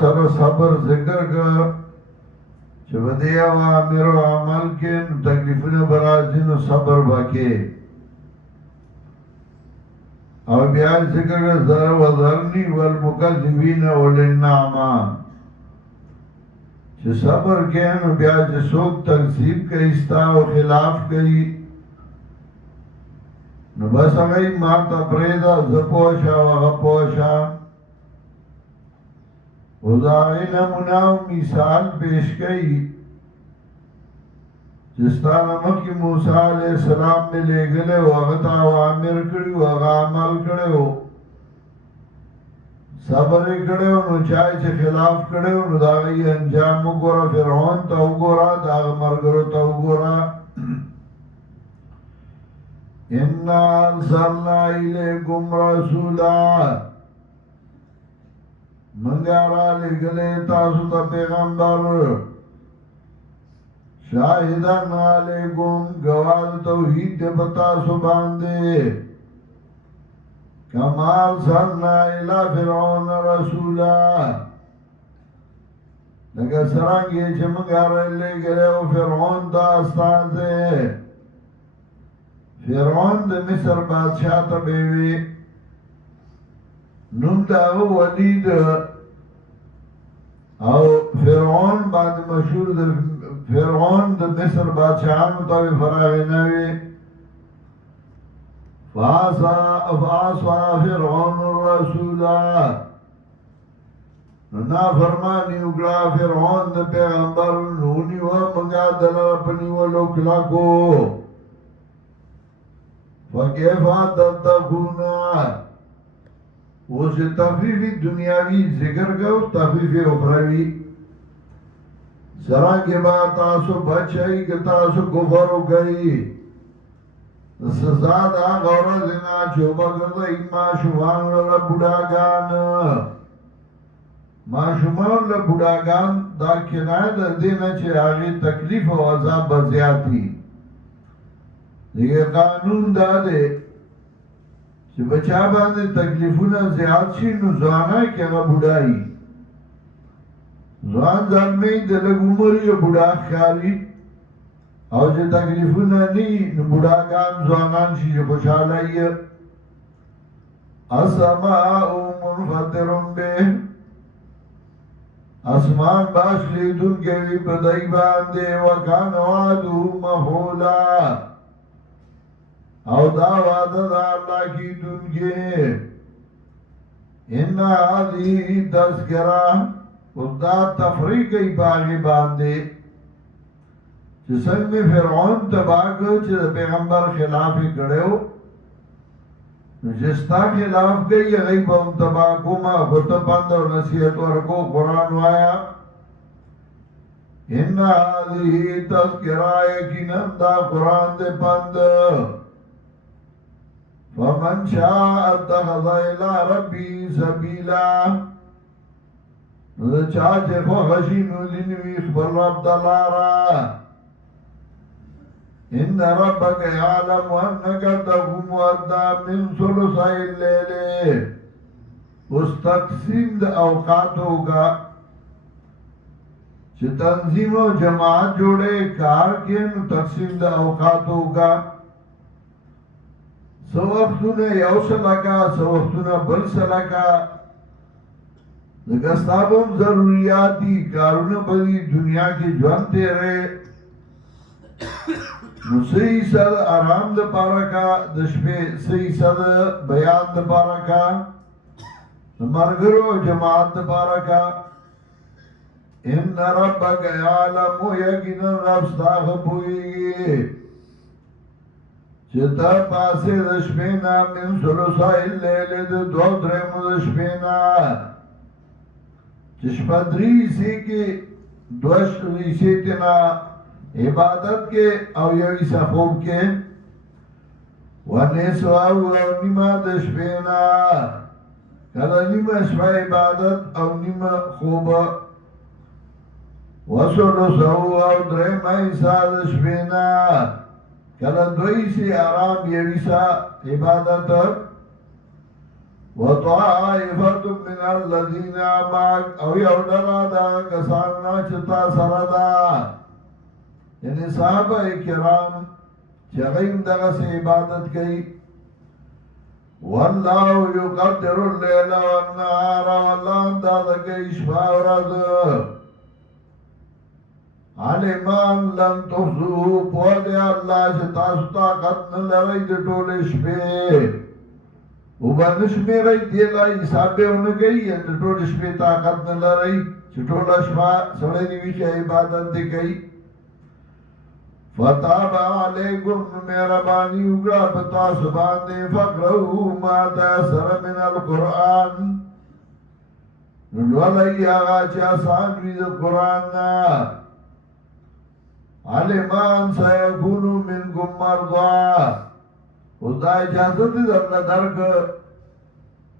سره صبر ذکر کا چې په دې اوامر او عمل کې تکلیفونه به راځي نو صبر وکړي او بیا ذکر زر و ذرنی والمکذبین اولی النعمہ چې صبر کې نو بیا چې څوک تکذیب کوي ستا او خلاف کوي نو بس هغه ما ته پرېږده زه پوه شه او هغه پوه شه او د هغې نمونه او مثال پیش کوي چې ستا نه مخکې موسی علیه السلام مې لېږلی و هغه ته اوامر کړي و هغه عمل کړی و صبر یې کړی و نو چا چې خلاف کړی و نو د هغې انجام وګوره فرعون ته وګوره د هغه ملګرو ته وګوره انا ارسلنا الیکم رسولا منگا را لگلے تاسو تا پیغمبر شاہدان علیکم گوال توحید دے بتاسو باندے کمال سرنا الہ فرعون رسولا لگا سرانگی چھ منگا را لگلے و فرعون دا استانزے فرعون دا مصر بادشاہ تا بیوی نوم داغو ولید او فرعون بعد مشهور د فرعون د مصر بادشاہانو ته فراغ نوی فعصا فرعون الرسول نا فرمانی اگلا فرعون د پیغمبر نونی و منگا دلر پنی و لوکلاکو فکیفا تتقونا وہ سے تخفیف دنیاوی ذکر گو تخفیف اخروی سرا کے بعد تاسو بچائی کہ تاسو کفر گئی سزا دا غورا زنا چوبا کرده این معشومان لبوداگان معشومان لبوداگان دا کنای دا دینا چه آغی تکلیف و عذاب بزیادی دیگه قانون دا دے چې بچا باندې تکلیفونه زیات شي نو ځوانای کې هغه بوډایي ځوان ځلمې د لږ عمر یې بوډا ښکاري او چې تکلیفونه نه نو بوډاګان ځوانان شي چې خوشحاله یې السماء منفطر به اسمان باش لیدونکی وي په دی باندې وکان وعده مفعولا او دا وعده دا اللہ کی دنگے انا آدھی تذکرہ اس دا تفریقی باغی باندے چه سنگ میں فرعون تباکو چه پیغمبر خلافی کڑے ہو جستا خلاف گئی غیب ہم تباکو ما خود پند اور نصیحت ورکو قرآن وایا انا آدھی تذکرہ یقیناً دا قرآن دے پند فمن شاء اتخذ الى ربی سبیلا نو چاچے خوشی نو لنوی خبر رب دلارا ان ربک یعلم انک تقوم ادنا من ثلثی اللیل اس تقسیم دا اوقاتو کا چه تنظیم و جماعت جوڑے کار کے نو تقسیم دا اوقاتو کا سو وقتونه یو سلکا سو وقتونه بل سلکا دگستابم ضروریاتی کارونه بدی دنیا کی جوان تیرے نو سی صد آرام دا پارا کا دشپے سی صد بیان دا پارا کا مرگرو جماعت دا پارا کا ان ربک یعلم یقینا رب ستاغ پوئی چتا پاسے دشپینا من سلسا اللیل دو درم دشپینا چشپدری سی کی دوش ریسی تینا عبادت کے او یویسا خوب کے ونیسواو او نیمہ دشپینا کلا نیمہ شفا عبادت او نیمہ خوب وسلساو او درم ایسا دشپینا کلا دوی سے آرام یویسا عبادت وطائفة من الذين معك او يودنا دا کساننا چتا سردا یعنی صحابہ کرام چغیم دغس عبادت کی واللہ یقدر اللیل والنهار واللہ اندازہ کی شفا ورد علمان لن تحضو پود اللہ چتاسو طاقت نلرائی دی ٹول شپے وبنش میرے دیلا حسابے انگئی دی ٹول شپے طاقت نلرائی چٹول شفا سڑے دیوی کی عبادت دی گئی فتاب علیکم مہربانی اگرا بتا سبانے فقرہو ما تیسر من القرآن نلولی آغا چاسان وید قرآن نا علمان سیکونو منکم مرضا اس دا اجازت در درک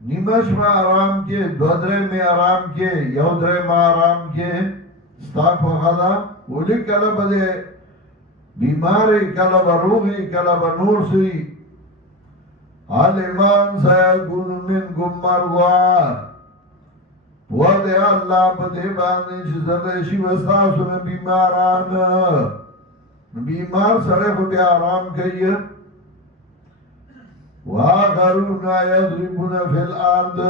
نیمش میں آرام کے دودرے میں آرام کے یودرے میں آرام کے ستاق وقالا اولی کلب دے بیماری کلب روغی کلب نور سی علمان سیکونو منکم مرضا وَدَ اللہ پتے باندے چیزدشی وستاسون بیماران بیمار سڑے کو بے آرام کئی وَآخَرُونَ يَضْرِبُونَ فِي الْأَرْضِ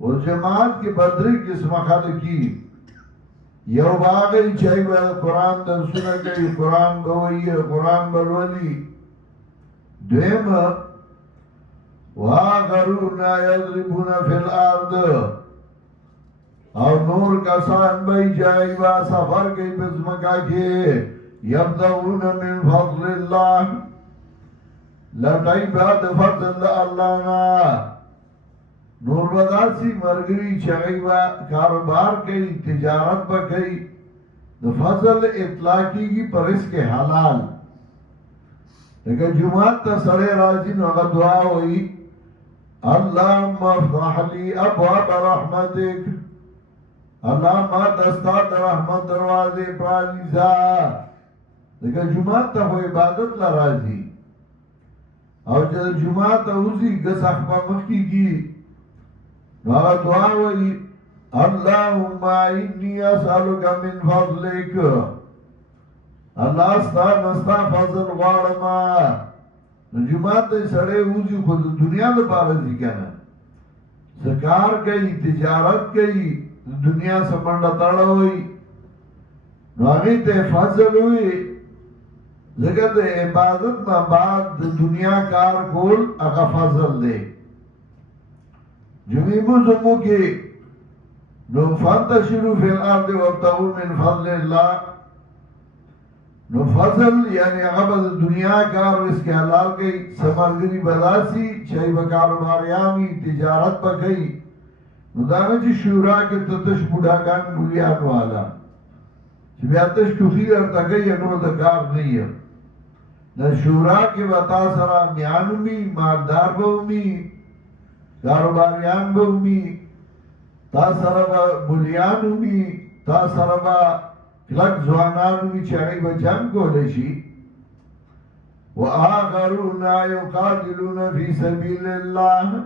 اور جماعت کی بدری قسم خلقی یو باغی چاہی با قرآن در سنہ کئی قرآن بوئی قرآن بلولی دویم وَآخَرُونَ يَضْرِبُونَ فِي الْأَرْضِ اور نور کسان بھئی جائی با سفر گئی بزمکا کے یبدعون من فضل اللہ لٹائی بعد فضل اللہ نا نور بداسی مرگری چگئی با کاروبار کئی تجارت با کئی فضل اطلاقی کی پرس کے حلال لیکن جماعت تا سڑے راجی نوغا دعا ہوئی اللہم افضح لی ابواب رحمتک اللہ ما دستات رحمت دروازے پرانیزا لیکن جماعت تا ہو عبادت لرازی اور جب جماعت تا اوزی گس اخبا مخی کی نوغا دعا ہوئی اللہم انی اسالکا من فضلک اللہ استا فضل غارما جماعت تا سڑے اوزی خود دنیا دا پارزی کہنا سکار کئی تجارت کئی دنیا سے منڈا تڑا ہوئی نواغی تے فضل ہوئی ذکر دے عبادت نا بعد دنیا کار کول اگا فضل دے جمیبو زمو کی نو فانتشرو فی الارد وابتغو من فضل اللہ نو فضل یعنی اگا دنیا کار اس کے حلال گئی سمرگری بداسی چاہی بکاروباریانی تجارت بکئی ندانا چی شورا کے تتش بڑھاگان ملیان والا چی بیاتش کخیر ارتگئی انو دکار نہیں ہے نا شورا کے بتا سرا میانومی مالدار باومی کاروباریان باومی تا سرا با ملیانومی تا سرا با کلک زوانانومی چاہی با جنگ کو لشی وآخرون یقاتلون فی سبیل اللہ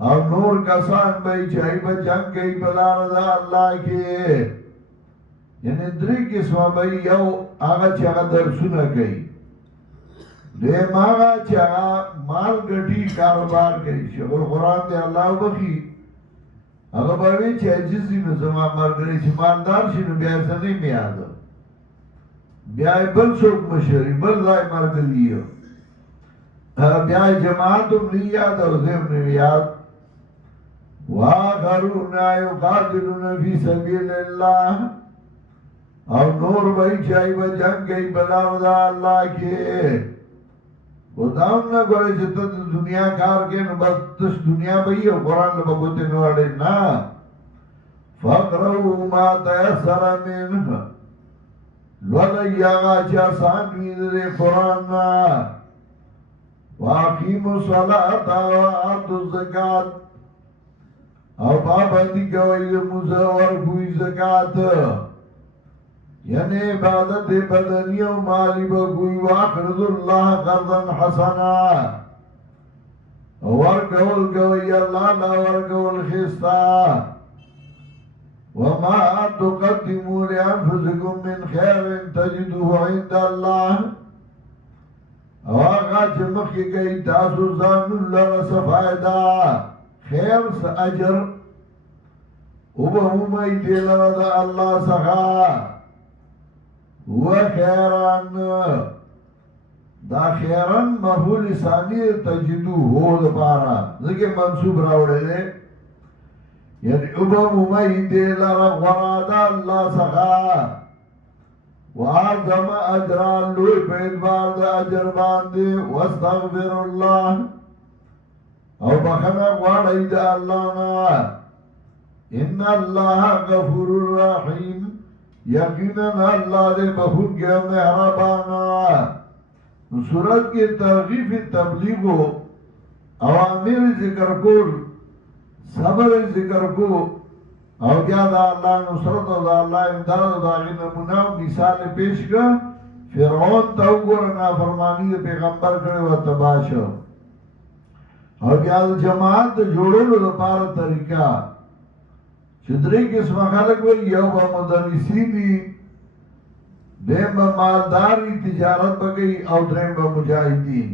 اور نور کسان بھئی چاہی با جنگ کئی بلا رضا اللہ کے یعنی دری قسمہ بھئی یو آگا چاہا درسونا کئی دیم آگا چاہا مال گٹی کاروبار کئی شکر قرآن دے اللہ بخی اگر باوی چاہی جزی نظمہ مرگنی چی مالدار شنو بیائی سنی میں آدھا بیائی بل سوک مشری بل دائی مرگلی بیائی جماعتم لی یاد اور زیم نے یاد وآخرون یقاتلون فی سبیل اللہ اور نور بھئی چاہی با جنگ گئی بلا رضا اللہ کے خداؤں نا گوڑے چھتا دنیا کار کے نبس تش دنیا بھئی اور قرآن نبا گوتے نوڑے نا فقرہو ما تیسر من لولی آغا چاسان ویدر قرآن نا واقیم صلاة وآتو الزکاة اور پابندی کوئی موزہ اور کوئی زکاة یعنی عبادت بدنی و مالی با کوئی واقرض اللہ قرضا حسنا ورکول کوي الله لا ورکول خستا وما تقدموا لأنفسكم من خير تجدوه عند الله هغه چې مخکې کوي تاسو ځانونه لره څه فایده خیر څه اجر وبهمومئ دې لره د الله څخه وخیران دا خیرن مفعول ثانی تجدوه دپاره ځکه منصوب راوړی دی یعنی وبهمومئ دې لره غوره د الله څخه وعظم اجران لوی په اعتبار د اجر باندې واستغفر الله او بخنه غواړئ د الله نه ان الله غفور رحیم یقینا الله دې بخښونکی او مهربان سورت کې ترغیب تبلیغ اوامر ذکر کول صبر ذکر کو او بیا دا الله نصرت او دا الله امداد او دا غي نمونه مثال پیش کړ فرعون ته وګوره نافرمانی د پیغمبر کړي او تباہ شو او بیا د جماعت جوړولو لپاره طریقہ چې درې قسمه خلک وي یو به مدرسین دي دیم به مالداري تجارت وکړي او دریم به مجاهدین